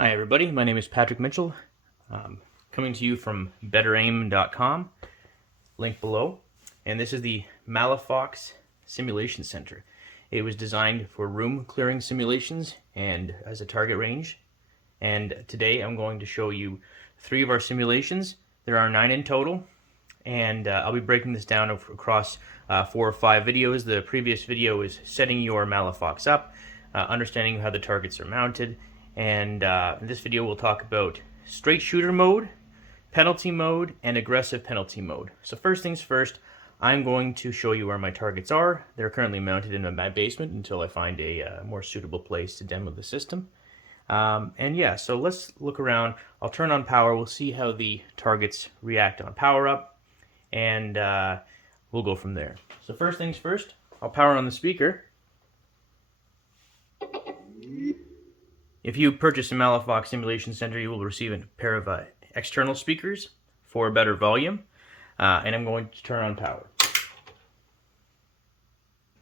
Hi everybody, my name is Patrick Mitchell, coming to you from betteraim.com, link below, and this is the MALAFOX Simulation Center. It was designed for room clearing simulations and as a target range, and today I'm going to show you 3 of our simulations. There are 9 in total, and I'll be breaking this down across 4 or 5 videos. The previous video is setting your MALAFOX up, understanding how the targets are mounted, and in this video we'll talk about straight shooter mode, penalty mode, and aggressive penalty mode. So first things first, I'm going to show you where my targets are. They're currently mounted in my basement until I find a more suitable place to demo the system. And yeah, so let's look around. I'll turn on power. We'll see how the targets react on power up, and we'll go from there. So first things first, I'll power on the speaker. If you purchase a MALAFOX Simulation Center, you will receive a pair of external speakers for better volume, and I'm going to turn on power.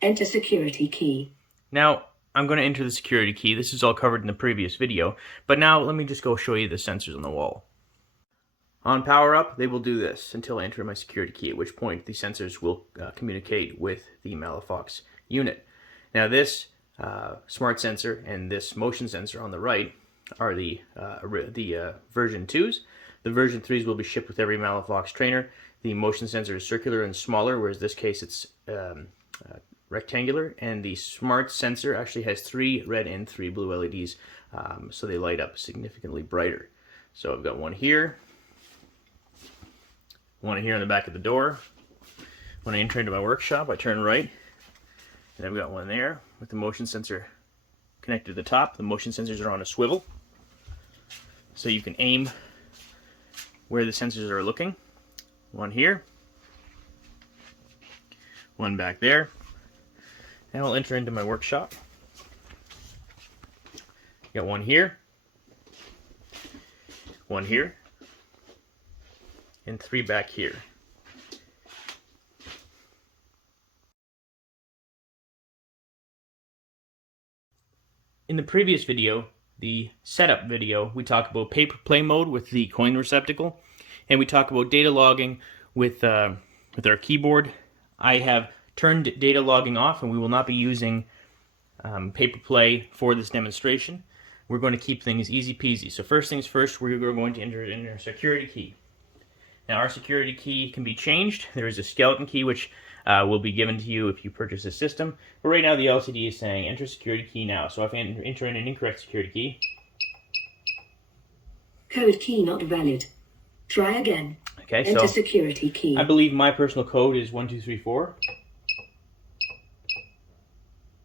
Enter security key. Now, I'm going to enter the security key. This is all covered in the previous video, but now let me just go show you the sensors on the wall. On power up, they will do this until I enter my security key, at which point the sensors will communicate with the MALAFOX unit. Now this smart sensor and this motion sensor on the right are the version 2s. The version 3s will be shipped with every MALAFOX trainer. The motion sensor is circular and smaller, whereas this case it's rectangular, and the smart sensor actually has 3 red and 3 blue LEDs, so they light up significantly brighter. So I've got one here, one here on the back of the door. When I enter into my workshop, I turn right, and I've got one there with the motion sensor connected to the top. The motion sensors are on a swivel, so you can aim where the sensors are looking. One here, one back there. And I'll enter into my workshop. Got one here, and 3 back here. In the previous video, the setup video, we talked about pay-per-play mode with the coin receptacle, and we talked about data logging with our keyboard. I have turned data logging off, and we will not be using pay-per-play for this demonstration. We're going to keep things easy peasy. So first things first, we're going to enter in our security key. Now our security key can be changed. There is a skeleton key which will be given to you if you purchase a system. But right now the LCD is saying enter security key now. So if I enter in an incorrect security key. Code key not valid. Try again. Okay, enter so security key. I believe my personal code is 1234.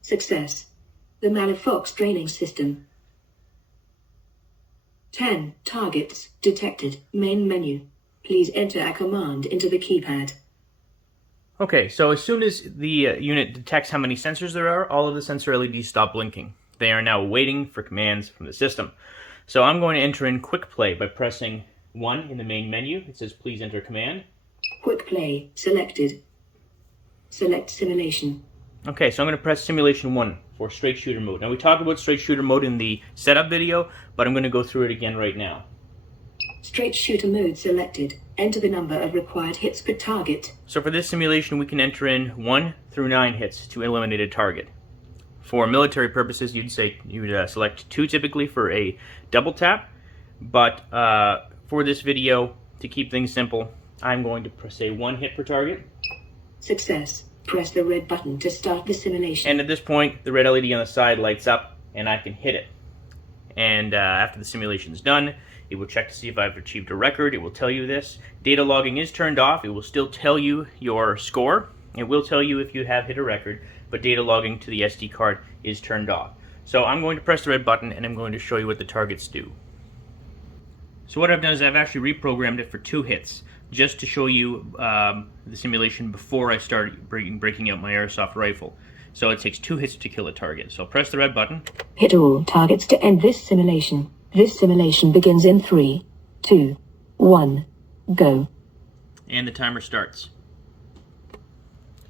Success. The MALAFOX training system. 10 targets detected. Main menu. Please enter a command into the keypad. Okay, so as soon as the unit detects how many sensors there are, all of the sensor LEDs stop blinking. They are now waiting for commands from the system. So I'm going to enter in quick play by pressing 1 in the main menu. It says please enter command. Quick play selected. Select simulation. Okay, so I'm going to press simulation 1 for straight shooter mode. Now we talked about straight shooter mode in the setup video, but I'm going to go through it again right now. Straight shooter mode selected. Enter the number of required hits per target. So for this simulation, we can enter in 1 through 9 hits to eliminate a target. For military purposes, you'd select 2 typically for a double tap, but for this video, to keep things simple, I'm going to say 1 hit per target. Success. Press the red button to start the simulation. And at this point, the red LED on the side lights up, and I can hit it. And after the simulation is done, it will check to see if I've achieved a record. It will tell you this. Data logging is turned off. It will still tell you your score. It will tell you if you have hit a record, but data logging to the SD card is turned off. So I'm going to press the red button, and I'm going to show you what the targets do. So what I've done is I've actually reprogrammed it for 2 hits, just to show you the simulation before I start breaking out my airsoft rifle. So it takes 2 hits to kill a target. So I'll press the red button. Hit all targets to end this simulation. This simulation begins in 3, 2, 1, go. And the timer starts.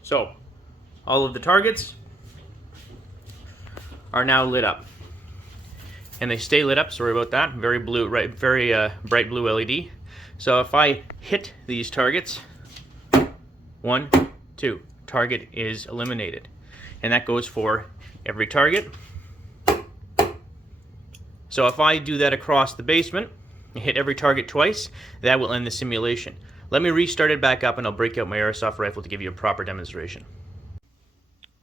So, all of the targets are now lit up. and they stay lit up. Sorry about that. Very blue, right? Very bright blue LED. So if I hit these targets, 1, 2, target is eliminated, and that goes for every target. So if I do that across the basement, hit every target twice, that will end the simulation. Let me restart it back up and I'll break out my airsoft rifle to give you a proper demonstration.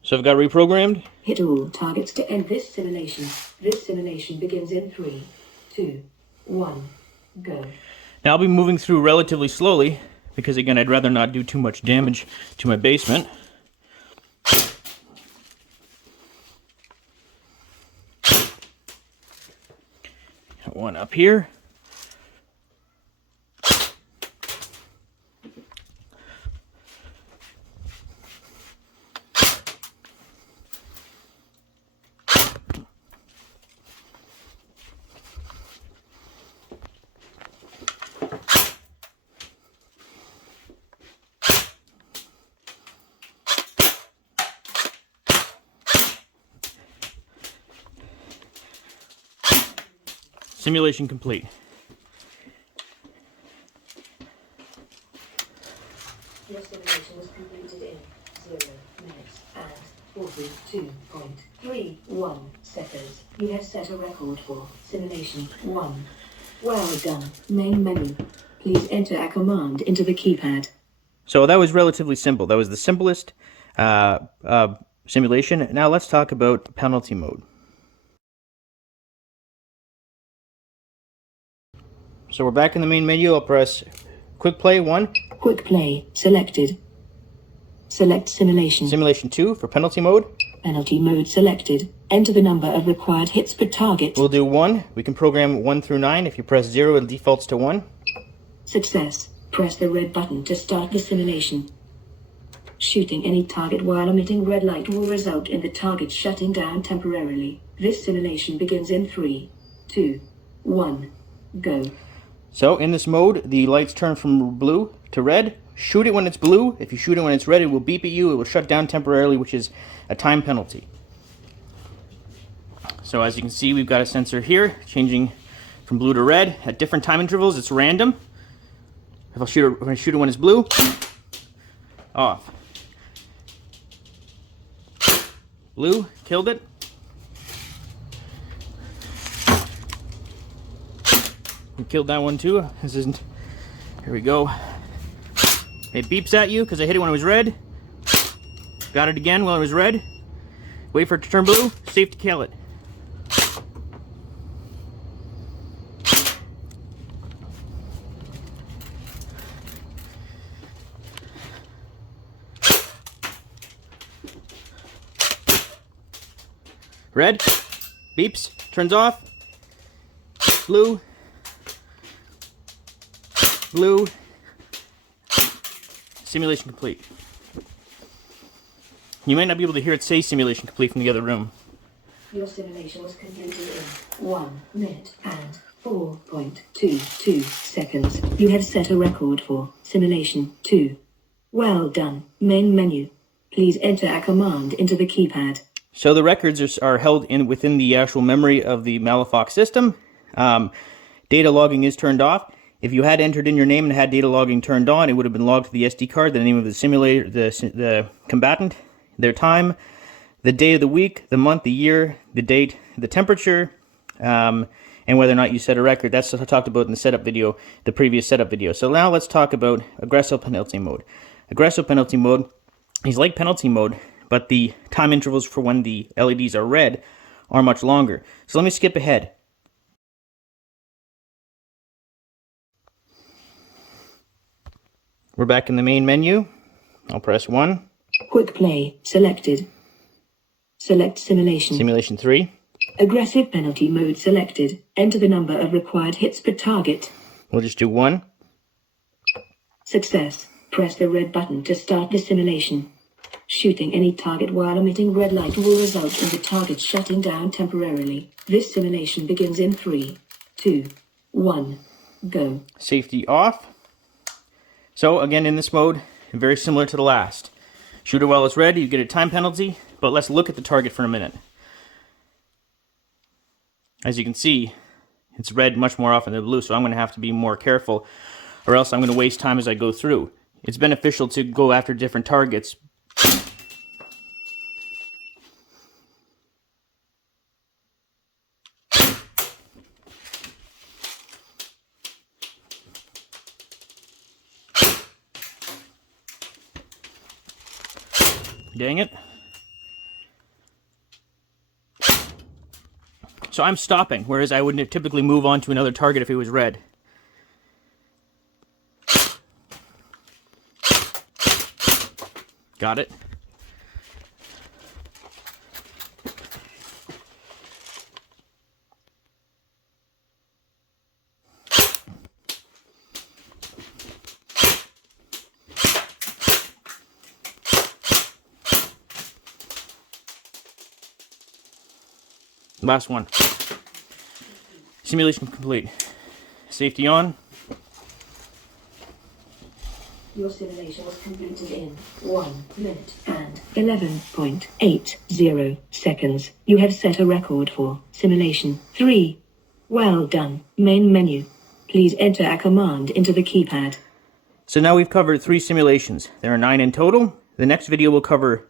So I've got reprogrammed. Hit all targets to end this simulation. This simulation begins in 3, 2, 1, go. Now I'll be moving through relatively slowly because again I'd rather not do too much damage to my basement. One up here. Simulation complete. Your simulation was completed in 0 minutes and 42.31 seconds. You have set a record for simulation 1. Well done. Main menu. Please enter a command into the keypad. So that was relatively simple. That was the simplest simulation. Now let's talk about penalty mode. So we're back in the main menu. I'll press quick play 1. Quick play selected. Select simulation. Simulation 2 for penalty mode. Penalty mode selected. Enter the number of required hits per target. We'll do 1. We can program 1 through 9. If you press 0, it defaults to 1. Success. Press the red button to start the simulation. Shooting any target while emitting red light will result in the target shutting down temporarily. This simulation begins in 3, 2, 1, go. So in this mode, the lights turn from blue to red. Shoot it when it's blue. If you shoot it when it's red, it will beep at you. It will shut down temporarily, which is a time penalty. So as you can see, we've got a sensor here changing from blue to red at different time intervals. It's random. If I shoot it when it's blue, off. Blue, killed it. We killed that one too. This isn't. Here we go. It beeps at you because I hit it when it was red. Got it again when it was red. Wait for it to turn blue. Safe to kill it. Red, beeps, turns off. Blue, blue. Simulation complete. You might not be able to hear it say simulation complete from the other room. Your simulation was completed in 1 minute and 4.22 seconds. You have set a record for simulation 2. Well done. Main menu. Please enter a command into the keypad. So the records are held within the actual memory of the MALAFOX system. Data logging is turned off. If you had entered in your name and had data logging turned on, it would have been logged to the SD card, the name of the simulator, the combatant, their time, the day of the week, the month, the year, the date, the temperature, and whether or not you set a record. That's what I talked about in the setup video, the previous setup video. So now let's talk about aggressive penalty mode. Aggressive penalty mode is like penalty mode, but the time intervals for when the LEDs are red are much longer. So let me skip ahead. We're back in the main menu. I'll press 1. Quick play selected. Select simulation. Simulation 3. Aggressive penalty mode selected. Enter the number of required hits per target. We'll just do 1. Success. Press the red button to start the simulation. Shooting any target while emitting red light will result in the target shutting down temporarily. This simulation begins in 3, 2, 1, go. Safety off. So again, in this mode, very similar to the last. Shoot it while it's red, you get a time penalty, but let's look at the target for a minute. As you can see, it's red much more often than blue, so I'm going to have to be more careful, or else I'm going to waste time as I go through. It's beneficial to go after different targets. Dang it. So I'm stopping, whereas I would typically move on to another target if it was red. Got it. Last one. Simulation complete. Safety on. Your simulation was completed in 1 minute and 11.80 seconds. You have set a record for simulation 3. Well done. Main menu. Please enter a command into the keypad. So now we've covered 3 simulations. There are 9 in total. The next video will cover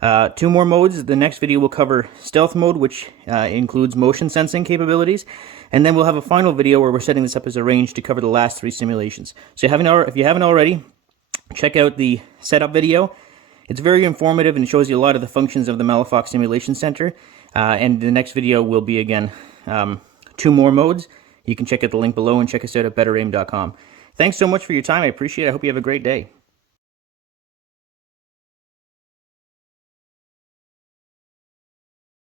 2 more modes. The next video will cover stealth mode, which includes motion sensing capabilities. And then we'll have a final video where we're setting this up as a range to cover the last 3 simulations. So if you haven't already, check out the setup video. It's very informative and shows you a lot of the functions of the MALAFOX Simulation Center. And the next video will be, again, 2 more modes. You can check out the link below and check us out at betteraim.com. Thanks so much for your time. I appreciate it. I hope you have a great day.